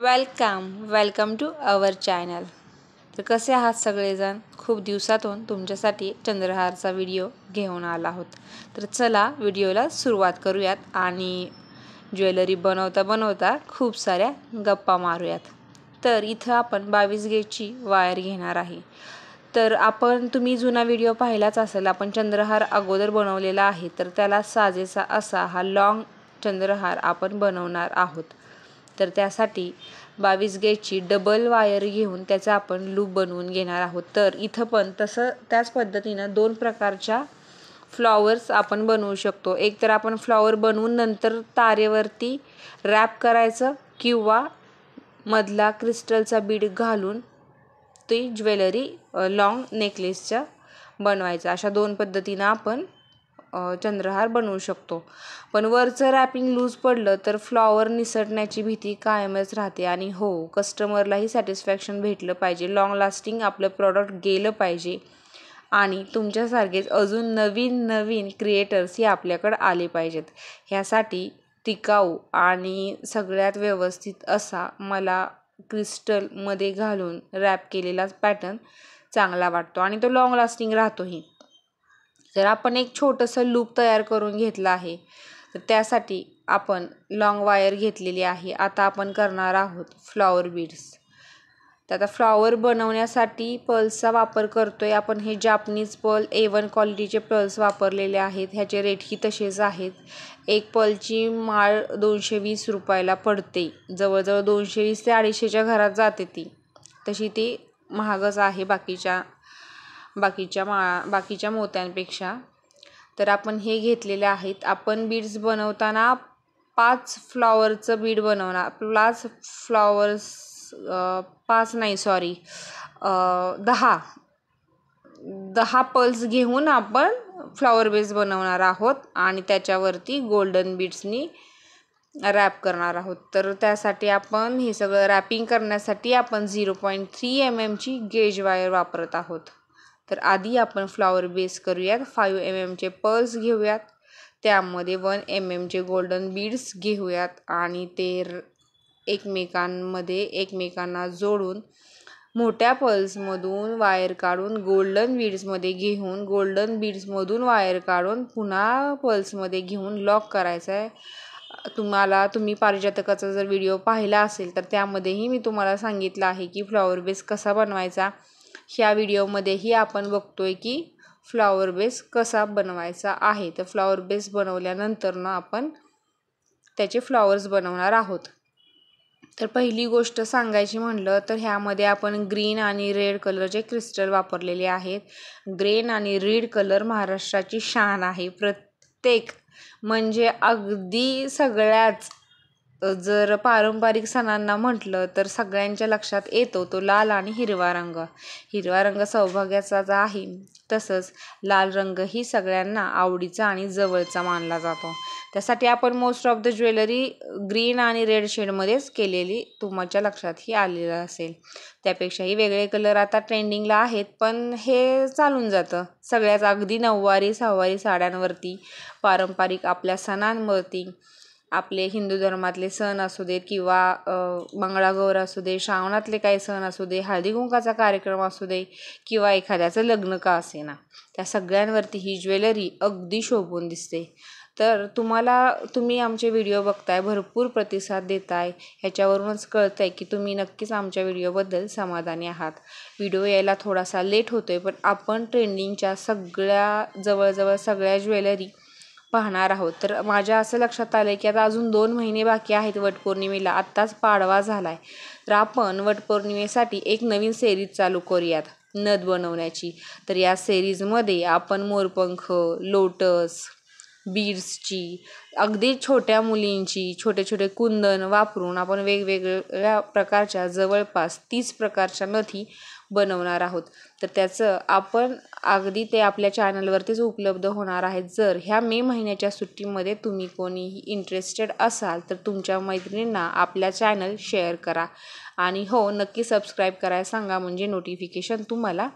Welcome to our channel. तर कसे आहात सगळेजण? खूप दिवसातून तुमच्यासाठी चंद्रहारचा व्हिडिओ घेऊन आला आहोत. तर चला व्हिडिओला सुरुवात करूयात आणि ज्वेलरी बनवता बनवता खूप साऱ्या गप्पा मारूयात. तर इथं आपण 22 गेजची वायर घेणार आहे. तर तुम्ही जुना व्हिडिओ पाहिलाच असेल. आपण चंद्रहार अगोदर बनवलेला आहे. तर त्याला साजेसा असा हा लॉंग चंद्रहार आपण बनवणार आहोत. तर त्यासाठी 22 गेजची डबल वायर घेऊन त्याचा आपण लूप बनवून घेणार आहोत. तर इथं पण त्याच पद्धतीनं 2 प्रकारच्या फ्लॉवर्स आपण बनवू शकतो. एक तर आपण फ्लॉवर बनवून नंतर तारेवरती रॅप करायचं किंवा मधला क्रिस्टलचा बीड घालून ती ज्वेलरी लॉंग नेकलेसच्या बनवायचं. अशा 2 पद्धतीनं आपण चंद्रहार बनवू शकतो. पण वरचं रॅपिंग लूज पडलं तर फ्लॉवर निसटण्याची भीती कायमच राहते. आणि कस्टमरलाही सॅटिस्फॅक्शन भेटलं पाहिजे, लॉंग लास्टिंग आपलं प्रॉडक्ट गेलं पाहिजे आणि तुमच्यासारखेच अजून नवीन नवीन क्रिएटर्स हे आपल्याकडे आले पाहिजेत. ह्यासाठी टिकाऊ आणि सगळ्यात व्यवस्थित असा मला क्रिस्टलमध्ये घालून रॅप केलेला पॅटर्न चांगला वाटतो आणि तो लॉंग लास्टिंग राहतोही. जर आपण एक छोटंसं लूप तयार करून घेतलं आहे तर त्यासाठी आपण लॉंग वायर घेतलेली आहे. आता आपण करणार आहोत फ्लॉवर बीड्स. तर आता फ्लॉवर बनवण्यासाठी पर्ल्सचा वापर करतोय आपण. हे जापनीज पर्ल A1 क्वालिटीचे पर्ल्स वापरलेले आहेत. ह्याचे रेटही तसेच आहेत. एक पर्लची माळ 220 रुपयाला पडते. जवळजवळ 220 ते 250च्या घरात जाते ती. तशी ती महागच आहे बाकीच्या मोत्यांपेक्षा. तर आपण हे घेतलेले आहेत. आपण बीड्स बनवताना 5 फ्लॉवरचं बीड बनवणार. 5 फ्लॉवर्स 5 नाही सॉरी 10 पर्ल्स घेऊन आपण फ्लॉवर बेस बनवणार आहोत आणि त्याच्यावरती गोल्डन बीड्सनी रॅप करणार आहोत. तर त्यासाठी आपण हे सगळं रॅपिंग करण्यासाठी आपण 0.3 mm ची गेज वायर वापरत आहोत. तर आधी आपण फ्लॉवर बेस करूयात. 5 mm चे पर्ल्स घेऊयात, त्यामध्ये 1 mm चे गोल्डन बीड्स घेऊयात आणि ते एकमेकांना जोडून मोठ्या पर्ल्समधून वायर काढून गोल्डन बीड्समध्ये घेऊन गोल्डन बीड्समधून वायर काढून पुन्हा पर्ल्समध्ये घेऊन लॉक करायचं आहे. तुम्ही पारिजातकाचा जर व्हिडिओ पाहिला असेल तर त्यामध्येही मी तुम्हाला सांगितलं आहे की फ्लॉवर बेस कसा बनवायचा. ह्या व्हिडिओमध्येही आपण बघतोय की फ्लॉवर बेस कसा बनवायचा आहे. तर फ्लॉवर बेस बनवल्यानंतर आपण त्याचे फ्लॉवर्स बनवणार आहोत. तर पहिली गोष्ट सांगायची म्हणलं तर ह्यामध्ये आपण ग्रीन आणि रेड कलरचे क्रिस्टल वापरलेले आहेत. ग्रीन आणि रेड कलर महाराष्ट्राची शान आहे. प्रत्येक म्हणजे अगदी सगळ्याच जर पारंपरिक सणांना म्हटलं तर सगळ्यांच्या लक्षात येतो तो लाल आणि हिरवा रंग. हिरवा रंग सौभाग्याचाच आहे. तसंच लाल रंगही सगळ्यांना आवडीचा आणि जवळचा मानला जातो. त्यासाठी आपण most of the jewellery green आणि रेड शेडमध्येच केलेली तुमच्या लक्षातही आलेलं असेल. त्यापेक्षाही वेगळे कलर आता ट्रेंडिंगला आहेत, पण हे चालून जातं. सगळ्याच अगदी नऊवारी सहावारी साड्यांवरती, पारंपरिक आपल्या सणांवरती, आपले हिंदू धर्मातले सण असू देत किंवा मंगळागौर असू दे, श्रावणातले काही सण असू दे, हळदी कुंकाचा कार्यक्रम असू दे किंवा एखाद्याचं लग्न का असेना, त्या सगळ्यांवरती ही ज्वेलरी अगदी शोभून दिसते. तर तुम्ही आमचे व्हिडिओ बघताय, भरपूर प्रतिसाद देताय, ह्याच्यावरूनच कळतंय की तुम्ही नक्कीच आमच्या व्हिडिओबद्दल समाधानी आहात. व्हिडिओ यायला थोडासा लेट होतोय, पण आपण ट्रेंडिंगच्या जवळजवळ सगळ्या ज्वेलरी पाहणार आहोत. तर माझ्या असं लक्षात आलं की आता अजून 2 महिने बाकी आहेत वटपौर्णिमेला. आत्ताच पाडवा झालाय. तर आपण वटपौर्णिमेसाठी एक नवीन सिरीज चालू करूयात नथ बनवण्याची. तर या सिरीजमध्ये आपण मोरपंख, लोटस, बीड्सची, अगदी छोट्या मुलींची छोटे छोटे कुंदन वापरून आपण वेगवेगळ्या प्रकारच्या जवळपास 30 प्रकारच्या नथी बनवणार आहोत. तर त्याचं आपण अगदी ते आपल्या चॅनलवरतीच उपलब्ध होणार आहेत. जर ह्या मे महिन्याच्या सुट्टीमध्ये तुम्ही कोणीही इंटरेस्टेड असाल तर तुमच्या मैत्रिणींना आपल्या चॅनल शेअर करा आणि नक्की सबस्क्राईब करायला सांगा, म्हणजे नोटिफिकेशन तुम्हाला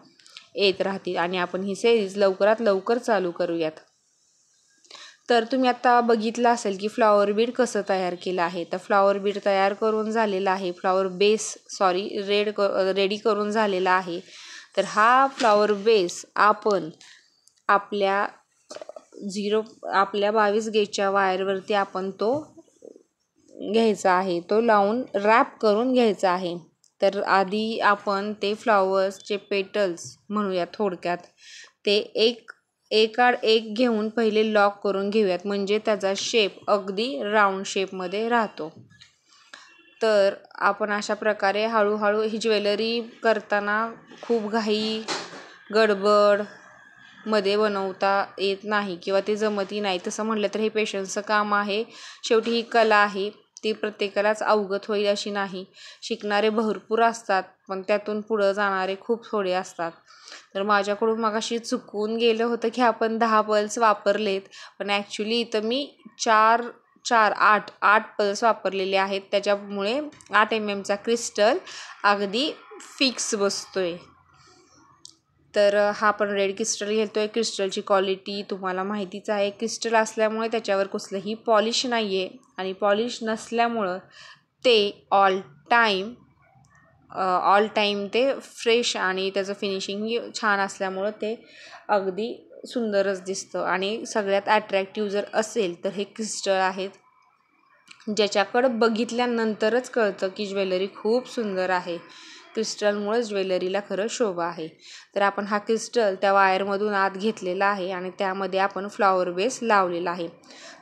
येत राहतील आणि आपण ही सिरीज लवकरात लवकर चालू करूयात. तर तुम्ही आता बघितलं असेल की फ्लॉवर बीड कसं तयार केलं आहे. तर फ्लॉवर बीड तयार करून झालेला आहे, फ्लॉवर बेस रेडी करून झालेला आहे. तर हा फ्लॉवर बेस आपण आपल्या 22 गेजच्या वायरवरती आपण तो घ्यायचा आहे, तो लावून रॅप करून घ्यायचा आहे. तर आधी आपण ते फ्लॉवर्सचे पेटल्स म्हणूया थोडक्यात, ते एकाड एक घेऊन पहिले लॉक करून घेऊयात, म्हणजे त्याचा शेप अगदी राऊंड शेपमध्ये राहतो. तर आपण अशा प्रकारे हळूहळू ही ज्वेलरी करताना खूप घाई गडबड मध्ये बनवता येत नाही किंवा ते जमतही नाही. तसं म्हटलं तर हे पेशन्सचं काम आहे. शेवटी ही कला आहे, ती प्रत्येकालाच अवगत होईल अशी नाही. शिकणारे भरपूर असतात, पण त्यातून पुढं जाणारे खूप थोडे असतात. तर माझ्याकडून मगाशी चुकून गेलं होतं की आपण 10 पल्स वापरलेत, पण ॲक्च्युली इथं मी 8 पल्स वापरलेले आहेत. त्याच्यामुळे 8 mm क्रिस्टल अगदी फिक्स बसतोय. तर हा आपण रेड क्रिस्टल घेतोय. क्रिस्टलची क्वालिटी तुम्हाला माहितीच आहे. क्रिस्टल असल्यामुळे त्याच्यावर कुठलंही पॉलिश नाही आहे, आणि पॉलिश नसल्यामुळं ते ऑल टाईम ते फ्रेश आणि त्याचं फिनिशिंगही छान असल्यामुळं ते अगदी सुंदरच दिसतं. आणि सगळ्यात अट्रॅक्टिव्ह जर असेल तर हे क्रिस्टल आहेत, ज्याच्याकडं बघितल्यानंतरच कळतं की ज्वेलरी खूप सुंदर आहे. क्रिस्टलमुळेच ज्वेलरीला खरं शोभा आहे. तर आपण हा क्रिस्टल त्या वायरमधून आत घेतलेला आहे आणि त्यामध्ये आपण फ्लॉवर बेस लावलेला आहे.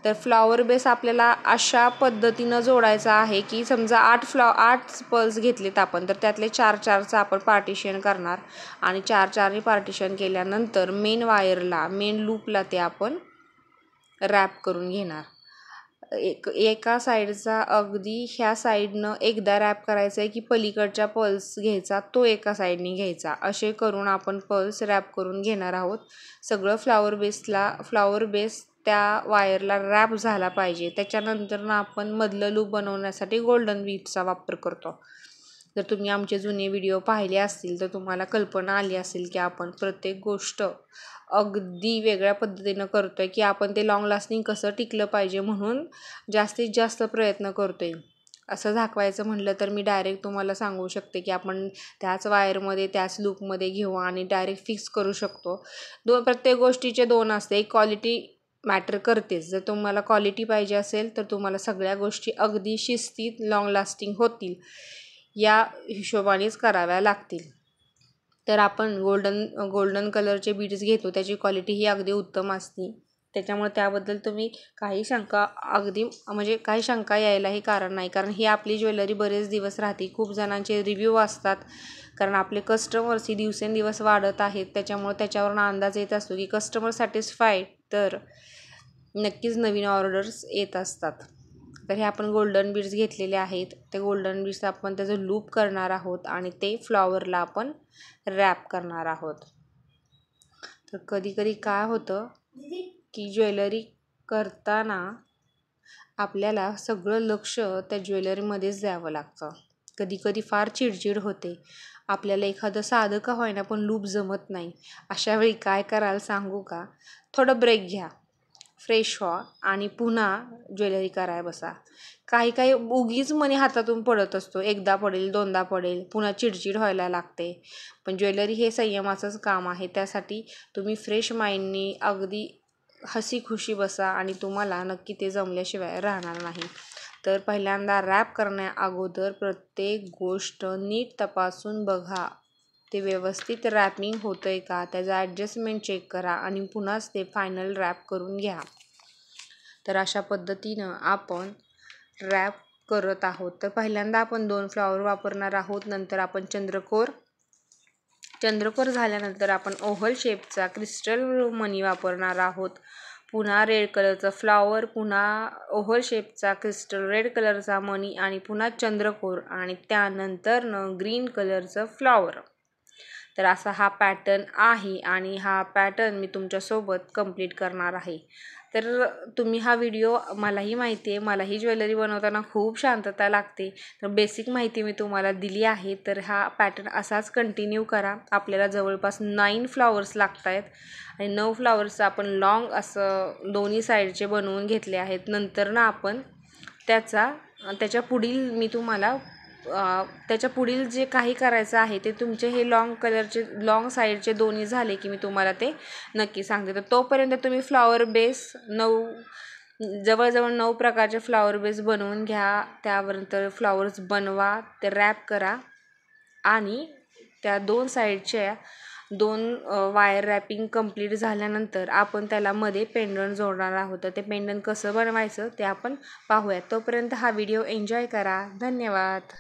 तर फ्लॉवर बेस आपल्याला अशा पद्धतीनं जोडायचा आहे की समजा 8 पल्स घेतलेत आपण, तर त्यातले 4-4चं आपण पार्टिशन करणार, आणि 4-4नी पार्टिशन केल्यानंतर मेन लूपला ते आपण रॅप करून घेणार. एका साईडचा अगदी ह्या साईडनं एकदा रॅप करायचा आहे की पलीकडच्या पल्स घ्यायचा, तो एका साईडने घ्यायचा, असे करून आपण पल्स रॅप करून घेणार आहोत. सगळं फ्लॉवर बेस त्या वायरला रॅप झाला पाहिजे. त्याच्यानंतर आपण मधलं लूप बनवण्यासाठी गोल्डन बीड्सचा वापर करतो. जर तुम्ही आमचे जुने व्हिडिओ पाहिले असतील तर तुम्हाला कल्पना आली असेल की आपण प्रत्येक गोष्ट अगदी वेगळ्या पद्धतीनं करतोय, की आपण ते लॉंग लास्टिंग कसं टिकलं पाहिजे म्हणून जास्तीत जास्त प्रयत्न करतोय. असं दाखवायचं म्हटलं तर मी डायरेक्ट तुम्हाला सांगू शकते की आपण त्याच वायरमध्ये त्याच लूपमध्ये घेऊ आणि डायरेक्ट फिक्स करू शकतो. प्रत्येक गोष्टीचे 2 असते. एक क्वालिटी मॅटर करतेच. जर तुम्हाला क्वालिटी पाहिजे असेल तर तुम्हाला सगळ्या गोष्टी अगदी शिस्तीत लॉंग लास्टिंग होतील या हिशोबानेच कराव्या लागतील. तर आपण गोल्डन कलरचे बीड्स घेतो, त्याची क्वालिटी ही अगदी उत्तम असते. त्याच्यामुळे त्याबद्दल तुम्ही काही शंका यायलाही कारण नाही, कारण ही आपली ज्वेलरी बरेच दिवस राहते. खूप जणांचे रिव्ह्यू असतात, कारण आपले कस्टमर्स ही दिवसेंदिवस वाढत आहेत. त्याच्यामुळे त्याच्यावरून अंदाज येत असतो की कस्टमर सॅटिस्फाईड, तर नक्कीच नवीन ऑर्डर्स येत असतात. तर हे आपण गोल्डन बीड्स घेतलेले आहेत. ते गोल्डन बीड्स आपण त्याचं लूप करणार आहोत आणि ते फ्लॉवरला आपण रॅप करणार आहोत. तर कधी काय होतं की ज्वेलरी करताना आपल्याला सगळं लक्ष त्या ज्वेलरीमध्येच द्यावं लागतं. कधी फार चिडचिड होते. आपल्याला एखादं साधं का होईना पण लूप जमत नाही. अशा वेळी काय कराल सांगू का? थोडं ब्रेक घ्या, फ्रेश व्हा आणि पुन्हा ज्वेलरी करायला बसा. काही उगीच मनी हातातून पडत असतो. एकदा पडेल, दोनदा पडेल, पुन्हा चिडचिड व्हायला लागते. पण ज्वेलरी हे संयमाचंच काम आहे. त्यासाठी तुम्ही फ्रेश माइंडनी अगदी हसी खुशी बसा आणि तुम्हाला नक्की ते जमल्याशिवाय राहणार नाही. तर पहिल्यांदा रॅप करण्या अगोदर प्रत्येक गोष्ट नीट तपासून बघा. ते व्यवस्थित रॅपिंग होतंय का, त्याचं ॲडजस्टमेंट चेक करा आणि पुन्हाच ते फायनल रॅप करून घ्या. तर अशा पद्धतीनं आपण रॅप करत आहोत. तर पहिल्यांदा आपण 2 फ्लॉवर वापरणार आहोत. नंतर आपण चंद्रकोर झाल्यानंतर आपण ओव्हल शेपचा क्रिस्टल मणी वापरणार आहोत. पुन्हा रेड कलरचं फ्लॉवर, पुन्हा ओव्हल शेपचा क्रिस्टल रेड कलरचा मणी आणि पुन्हा चंद्रकोर आणि त्यानंतर ग्रीन कलरचं फ्लॉवर. तर असा हा पॅटर्न आहे आणि हा पॅटर्न मी तुमच्यासोबत कंप्लीट करणार आहे. तर तुम्ही हा व्हिडिओ, मलाही माहिती आहे, मलाही ज्वेलरी बनवताना खूप शांतता लागते, तर बेसिक माहिती मी तुम्हाला दिली आहे. तर हा पॅटर्न असाच कंटिन्यू करा. आपल्याला जवळपास 9 फ्लॉवर्स लागत आहेत आणि 9 फ्लॉवर्स आपण लॉंग असं दोन्ही साईडचे बनवून घेतले आहेत. नंतर ना आपण त्याच्या पुढील मी तुम्हाला त्याच्या पुढील जे काही करायचं आहे ते तुमचे हे लॉंग साईडचे दोन्ही झाले की मी तुम्हाला ते नक्की सांगते. तर तोपर्यंत तुम्ही फ्लॉवर बेस जवळजवळ 9 प्रकारचे फ्लॉवर बेस बनवून घ्या. त्यानंतर फ्लॉवर्स बनवा, ते रॅप करा आणि त्या 2 साईडच्या 2 वायर रॅपिंग कंप्लीट झाल्यानंतर आपण त्याला मध्ये पेंडंट जोडणार आहोत. तर ते पेंडंट कसं बनवायचं ते आपण पाहूयात. तोपर्यंत हा व्हिडिओ एन्जॉय करा. धन्यवाद.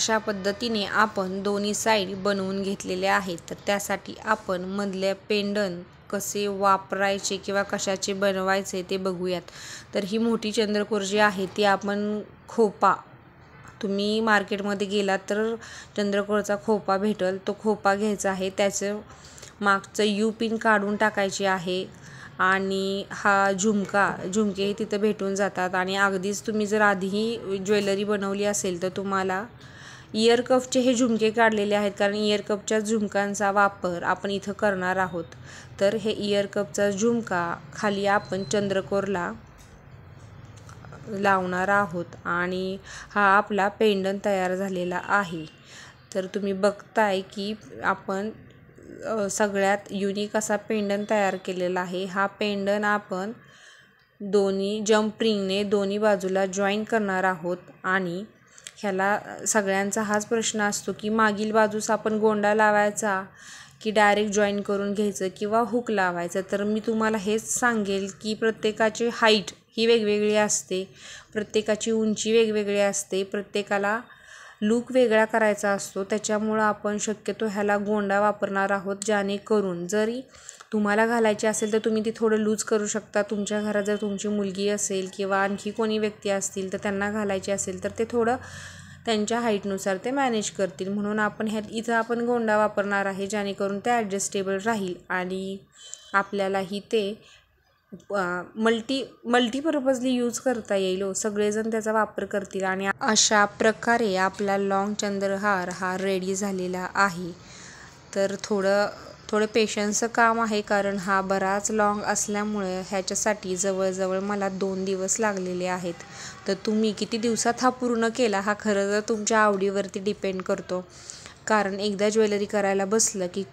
अशा पद्धतीने आपण दोन्ही साईड बनवून घेतलेले आहेत. तर त्यासाठी आपण मधले पेंडंट कसे वापरायचे किंवा कशाचे बनवायचे ते बघूयात. तर ही मोठी चंद्रकोर जी आहे ती आपण खोपा, तुम्ही मार्केटमध्ये गेलात तर चंद्रकोरचा खोपा भेटेल, तो खोपा घ्यायचा आहे. त्याचं मागचं यू पिन काढून टाकायची आहे. आणि हा झुमके तिथं भेटून जातात. आणि अगदीच तुम्ही जर आधीही ज्वेलरी बनवली असेल तर तुम्हाला इयर कपचे हे झुमके काढलेले आहेत, कारण इयर कपच्या झुमकांचा वापर आपण इथं करणार आहोत. तर हे इयर कपचा झुमका खाली आपण चंद्रकोरला लावणार आहोत आणि हा आपला पेंडंट तयार झालेला आहे. तर तुम्ही बघताय की आपण सगळ्यात युनिक असा पेंडंट तयार केलेला आहे. हा पेंडंट आपण दोन्ही जंप रिंगने दोन्ही बाजूला जॉईन करणार आहोत. आणि ह्याला सगळ्यांचा हाच प्रश्न असतो की मागील बाजूस आपण गोंडा लावायचा की डायरेक्ट जॉईन करून घ्यायचं किंवा हुक लावायचं. तर मी तुम्हाला हेच सांगेल की प्रत्येकाची हाईट ही वेगवेगळी असते, प्रत्येकाची उंची वेगवेगळी असते, प्रत्येकाला लूक वेगळा करायचा असतो. त्याच्यामुळं आपण शक्यतो ह्याला गोंडा वापरणार आहोत, जेणेकरून जरी तुम्हाला घालायची असेल तर तुम्ही ती थोडं लूज करू शकता. तुमच्या घरात जर तुमची मुलगी असेल किंवा आणखी कोणी व्यक्ती असतील तर त्यांना घालायची असेल तर ते थोडं त्यांच्या हाईटनुसार ते मॅनेज करतील. म्हणून आपण इथं आपण गोंडा वापरणार आहे, जेणेकरून ते ॲडजस्टेबल राहील आणि आपल्यालाही ते मल्टीपर्पजली यूज करता येईल. सगळेजण त्याचा वापर करतील. आणि अशा प्रकारे आपला लॉंग चंद्रहार हा रेडी झालेला आहे. तर थोडं पेशन्सचं काम आहे, कारण हा बराच लॉंग असल्यामुळे ह्याच्यासाठी जवळजवळ मला 2 दिवस लागलेले आहेत. तर तुम्ही किती दिवसात हा पूर्ण केला हा खरं तर तुमच्या आवडीवरती डिपेंड करतो. कारण एकदा ज्वेलरी करायला बसलं की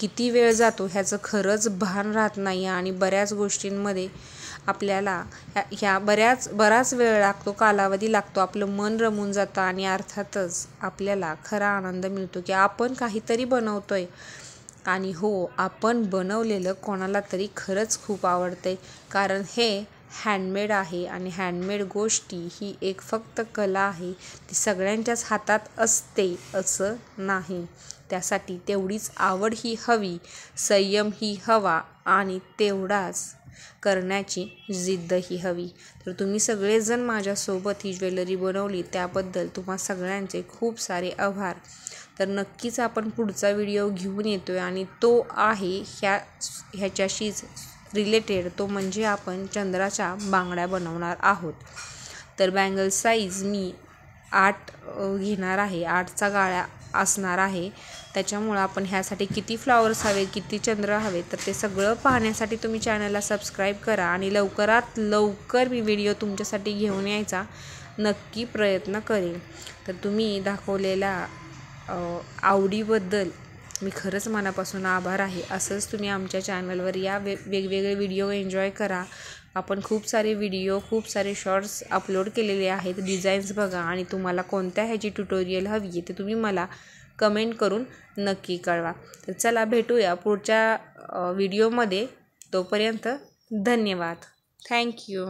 किती वेळ जातो ह्याचं खरंच भान राहत नाही. आणि बऱ्याच गोष्टींमध्ये आपल्याला बराच वेळ लागतो, कालावधी लागतो, आपलं मन रमून जातं. आणि अर्थातच आपल्याला खरा आनंद मिळतो की आपण काहीतरी बनवतोय आणि हो, आपण बनवलेलं कोणाला तरी खरंच खूप आवडतंय. कारण हे हँडमेड आहे आणि हँडमेड गोष्टी ही एक फक्त कला आहे, ती सगळ्यांच्याच हातात असते असं नाही. त्यासाठी तेवढीच आवड ही हवी, संयम ही हवा आणि तेवढाच करण्याची जिद्द ही हवी. तर तुम्ही सगळेजण माझ्यासोबत ही ज्वेलरी बनवली त्याबद्दल तुम्हा सगळ्यांचे खूप सारे आभार. तर नक्कीच आपण पुढचा व्हिडिओ घेऊन येतोय आणि तो आहे ह्याच्याशीच रिलेटेड. तो म्हणजे आपण चंद्राच्या बांगड्या बनवणार आहोत. तर बँगल साईज मी 8 घेणार आहे, 8चा गाळा असणार आहे. त्याच्यामुळं आपण ह्यासाठी किती फ्लॉवर्स हवे, किती चंद्र हवे, तर ते सगळं पाहण्यासाठी तुम्ही चॅनलला सबस्क्राईब करा. आणि लवकरात लवकर मी व्हिडिओ तुमच्यासाठी घेऊन यायचा नक्की प्रयत्न करेन. तर तुम्ही दाखवलेल्या आवडीबद्दल मी खरंच मनापासून आभार आहे. असंच तुम्ही आमच्या चॅनलवर या, वेगवेगळे व्हिडिओ एन्जॉय करा. आपण खूप सारे व्हिडिओ, खूप सारे शॉर्ट्स अपलोड केलेले आहेत. डिझाईन्स बघा आणि तुम्हाला कोणत्या ह्याची ट्युटोरियल हवी आहे ते तुम्ही मला कमेंट करून नक्की कळवा. तर चला भेटूया पुढच्या व्हिडिओमध्ये. तोपर्यंत धन्यवाद. थँक्यू.